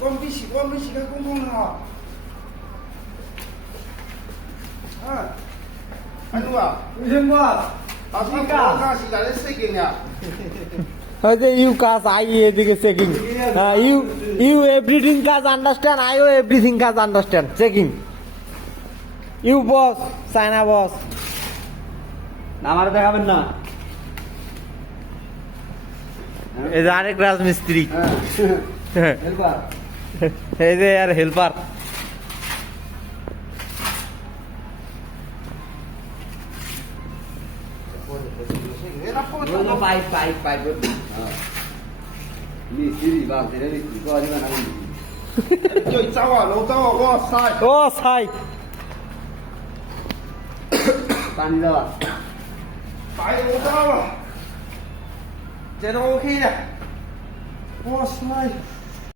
光比起看公公了啊！安怎啊？为什么？老师，我看是在咧设计呀。you guys I এদিকে checking you everything guys understand I everything guys understand checking you boss China boss আমার দেখাবেন না এই যে আরেক রাজমিস্ত্রি হেল্পার এই যে আর হেল্পার পাইপ মিস্ত্রি বাপ রে মিস্ত্রি করি না最走啊，老走啊，哇塞！ ও সাই পানি দেওয়া 白老走啊，这都 OK 的。哇塞！